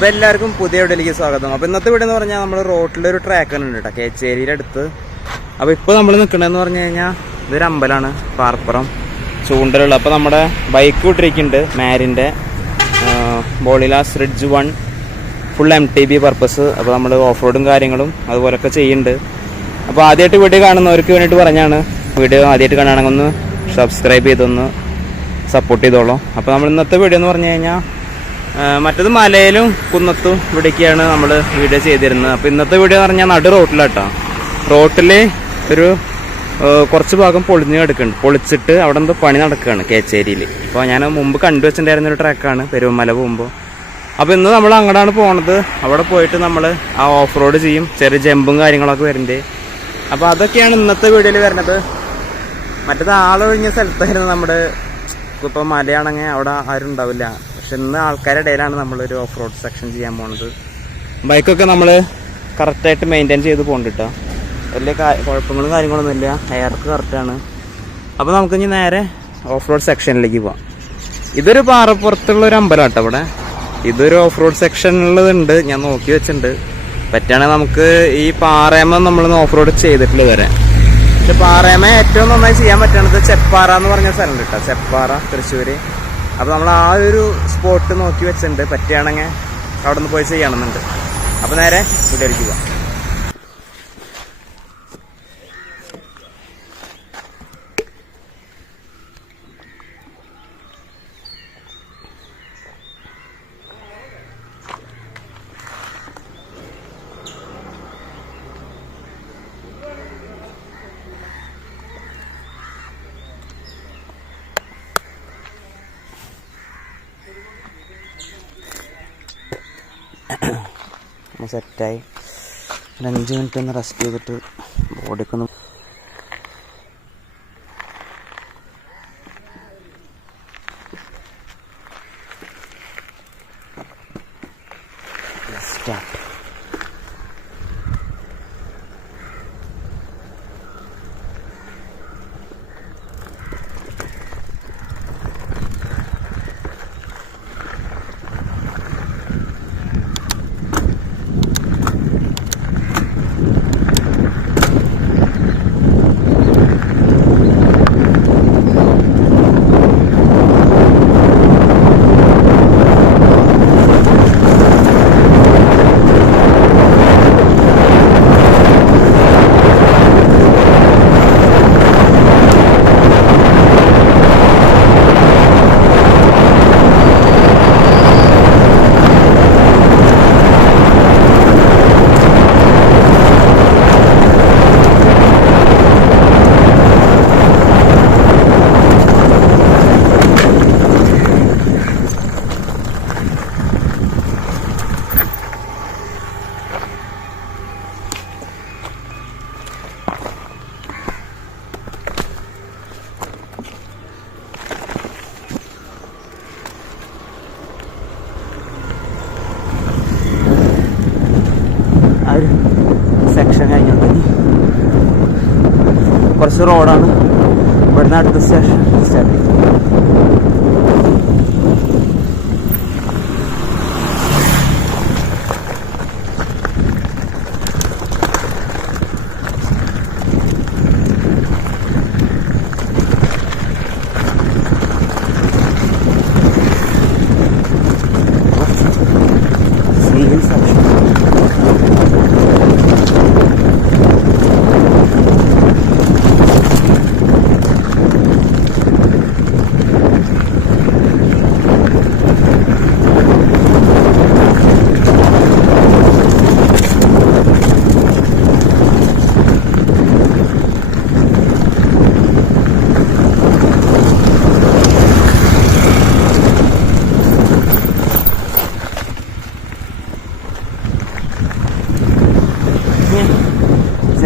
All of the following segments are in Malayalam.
അപ്പൊ എല്ലാവർക്കും പുതിയ വീഡിയോയിലേക്ക് സ്വാഗതം. അപ്പൊ ഇന്നത്തെ വീഡിയോ എന്ന് പറഞ്ഞാൽ നമ്മൾ റോട്ടിലൊരു ട്രാക്ക് ഉണ്ട് കേട്ടോ കേച്ചേരിയുടെ അടുത്ത്. അപ്പൊ ഇപ്പൊ നമ്മൾ നിക്കണെന്ന് പറഞ്ഞു കഴിഞ്ഞാൽ ഇതൊരു അമ്പലമാണ് പാർപ്പുറം ചൂണ്ടലുള്ള. അപ്പൊ നമ്മുടെ ബൈക്ക് വിട്ടിരിക്കുന്നുണ്ട് മാരിന്റെ Bolinas Ridge one full M T B purpose അപ്പോൾ നമ്മൾ ഓഫ് റോഡും കാര്യങ്ങളും അതുപോലൊക്കെ ചെയ്യുന്നുണ്ട്. അപ്പോൾ ആദ്യമായിട്ട് വീഡിയോ കാണുന്നവർക്ക് വേണ്ടിയിട്ട് പറഞ്ഞാണ് വീഡിയോ ആദ്യമായിട്ട് കാണുകയാണെങ്കിൽ ഒന്ന് സബ്സ്ക്രൈബ് ചെയ്തൊന്ന് സപ്പോർട്ട് ചെയ്തോളൂ. അപ്പോൾ നമ്മൾ ഇന്നത്തെ വീഡിയോ എന്ന് പറഞ്ഞു കഴിഞ്ഞാൽ മറ്റത് മലയിലും കുന്നത്തും ഇവിടേക്കാണ് നമ്മൾ വീഡിയോ ചെയ്തിരുന്നത്. അപ്പോൾ ഇന്നത്തെ വീഡിയോ എന്ന് പറഞ്ഞാൽ നടു റോട്ടിലാട്ടോ. റോട്ടിൽ ഒരു കുറച്ച് ഭാഗം പൊളിഞ്ഞ് കിടക്കുന്നുണ്ട്. പൊളിച്ചിട്ട് അവിടെ എന്തോ പണി നടക്കുകയാണ് കേച്ചേരിയിൽ അപ്പോൾ ഞാൻ മുമ്പ് കണ്ടുവച്ചിട്ടുണ്ടായിരുന്ന ഒരു ട്രാക്കാണ് പെരുമല പോകുമ്പോൾ അപ്പോൾ ഇന്ന് നമ്മൾ അങ്ങോട്ടാണ് പോണത്. അവിടെ പോയിട്ട് നമ്മൾ ആ ഓഫ് റോഡ് ചെയ്യും. ചെറിയ ജമ്പും കാര്യങ്ങളൊക്കെ വരുന്നുണ്ട് അപ്പോൾ അതൊക്കെയാണ് ഇന്നത്തെ വീഡിയോയിൽ വരുന്നത് മറ്റേത് ആളൊഴിഞ്ഞ സ്ഥലത്തായിരുന്നു നമ്മുടെ ഇപ്പോൾ മലയാണെങ്കിൽ അവിടെ ആരും ഉണ്ടാവില്ല. പക്ഷെ ഇന്ന് ആൾക്കാരുടെ ഇടയിലാണ് നമ്മളൊരു ഓഫ് റോഡ് സെക്ഷൻ ചെയ്യാൻ പോണത്. ബൈക്കൊക്കെ നമ്മൾ കറക്റ്റായിട്ട് മെയിന്റെയിൻ ചെയ്ത് പോകണ്ടിട്ടോ വലിയ കുഴപ്പങ്ങളും കാര്യങ്ങളൊന്നും ഇല്ല എയർക്ക് കറക്റ്റാണ് അപ്പോൾ നമുക്ക് ഇനി നേരെ ഓഫ് റോഡ് സെക്ഷനിലേക്ക് പോവാം. ഇതൊരു പാറപ്പുറത്തുള്ള ഒരു അമ്പലം കേട്ടോ ഇവിടെ. ഇതൊരു ഓഫ് റോഡ് സെക്ഷനുള്ളതുണ്ട് ഞാൻ നോക്കി വെച്ചിട്ടുണ്ട്. പറ്റുകയാണെങ്കിൽ നമുക്ക് ഈ പാറയമ്മ നമ്മൾ ഓഫ് റോഡ് ചെയ്തിട്ടില്ല വരെ പക്ഷെ പാറയമ്മ ഏറ്റവും നന്നായി ചെയ്യാൻ പറ്റണത് ചെപ്പാറ എന്ന് പറഞ്ഞ സ്ഥലം കേട്ടോ ചെപ്പാറ തൃശ്ശൂര്. അപ്പൊ നമ്മൾ ആ ഒരു സ്പോട്ട് നോക്കി വെച്ചിട്ടുണ്ട്. പറ്റുകയാണെങ്കിൽ അവിടെ നിന്ന് പോയി ചെയ്യണമെന്നുണ്ട് അപ്പോൾ നേരെ വീട്ടിലേക്ക് സെറ്റായി. ഒരു അഞ്ച് മിനിറ്റ് ഒന്ന് റെസ്റ്റ് ചെയ്തിട്ട് ബോഡിക്ക് ഒന്ന് സ്റ്റാർട്ട് ഒരു സെക്ഷൻ കഴിഞ്ഞിട്ട് ഇനി കുറച്ച് റോഡാണ് ഇവിടുന്ന് അടുത്ത സ്റ്റേഷൻ സ്റ്റാർട്ട്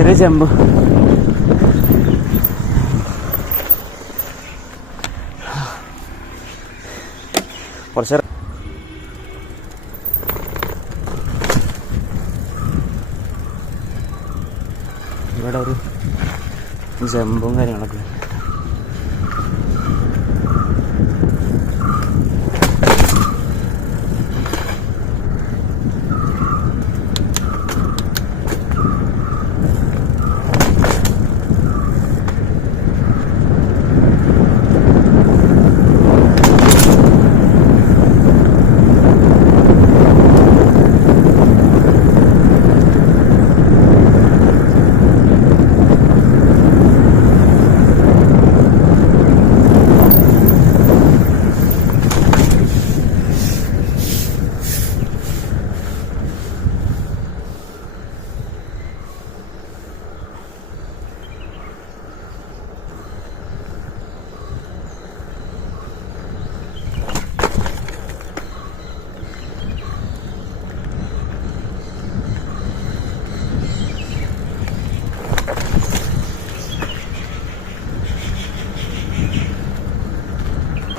ചെറിയ ചെമ്പ്. കുറച്ച് ഇവിടെ ഒരു ചെമ്പും കാര്യങ്ങളൊക്കെ.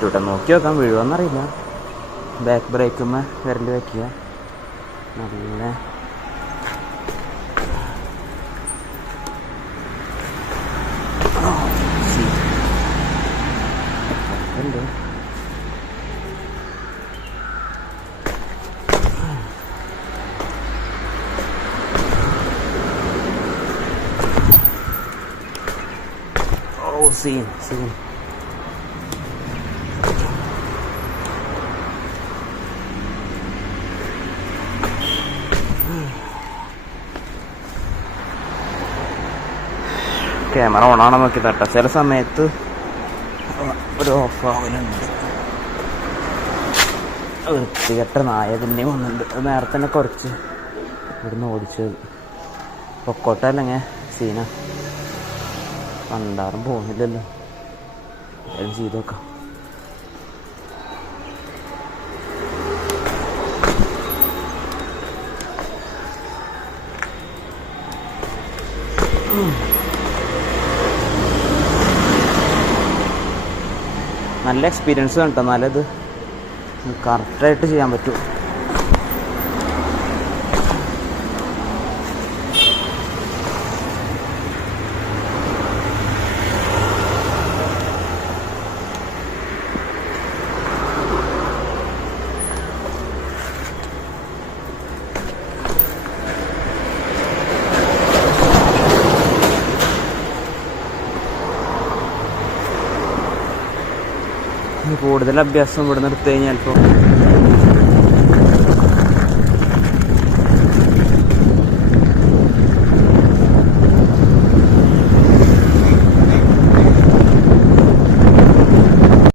കേട്ടോ നോക്കി നോക്കാൻ വീഴുമെന്നറിയില്ല ബാക്ക് ബ്രേക്കുമ്മ വിരൽ വയ്ക്കുക നല്ല ഉണ്ട് ഓ സീൻ ക്യാമറ ഓണാണോ നോക്കി തട്ട ചില സമയത്ത് ഒരു ഓഫ് ആവലുണ്ട്. വൃത്തികെട്ട നായ പിന്നെ വന്നിട്ടുണ്ട്. അത് നേരത്തെ തന്നെ കുറച്ച് ഇവിടുന്ന് ഓടിച്ചത് പൊക്കോട്ടല്ലെങ്കിൽ സീന പണ്ടാറും പോകുന്നില്ലല്ലോ ചെയ്ത് നോക്കാം. നല്ല എക്സ്പീരിയൻസ് കണ്ടോ നല്ലത് കറക്റ്റായിട്ട് ചെയ്യാൻ പറ്റും. കൂടുതൽ അഭ്യാസം ഇവിടെ നിർത്തി കഴിഞ്ഞാൽ ഇപ്പോൾ